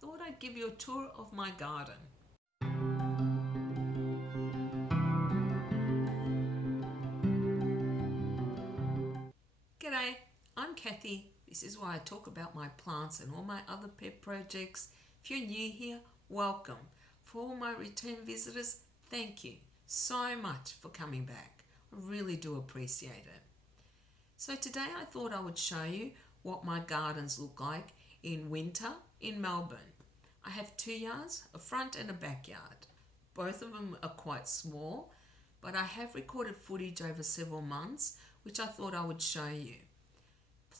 thought I'd give you a tour of my garden. G'day, I'm Kathy. This is why I talk about my plants and all my other pet projects. If you're new here, welcome. For all my return visitors, thank you so much for coming back. I really do appreciate it. So today I thought I would show you what my gardens look like in winter in Melbourne. I have two yards, a front and a backyard. Both of them are quite small, but I have recorded footage over several months, which I thought I would show you.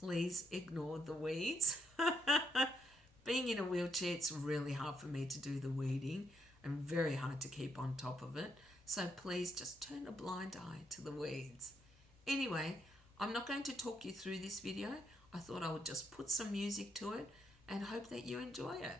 Please ignore the weeds. Being in a wheelchair, it's really hard for me to do the weeding and very hard to keep on top of it. So please just turn a blind eye to the weeds. Anyway, I'm not going to talk you through this video. I thought I would just put some music to it and hope that you enjoy it.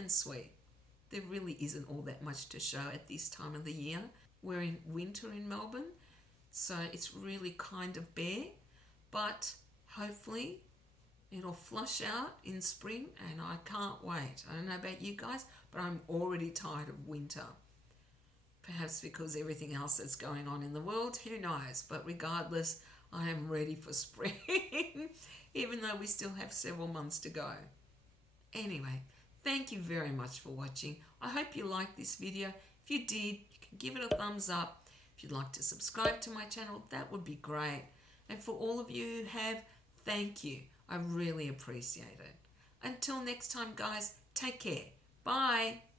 and sweet. There really isn't all that much to show at this time of the year. We're in winter in Melbourne, so it's really kind of bare, but hopefully it'll flush out in spring, and I can't wait. I don't know about you guys, but I'm already tired of winter. Perhaps because everything else that's going on in the world, who knows? But regardless, I am ready for spring, even though we still have several months to go. Anyway, thank you very much for watching. I hope you liked this video. If you did, you can give it a thumbs up. If you'd like to subscribe to my channel, that would be great. And for all of you who have, thank you. I really appreciate it. Until next time, guys, take care. Bye.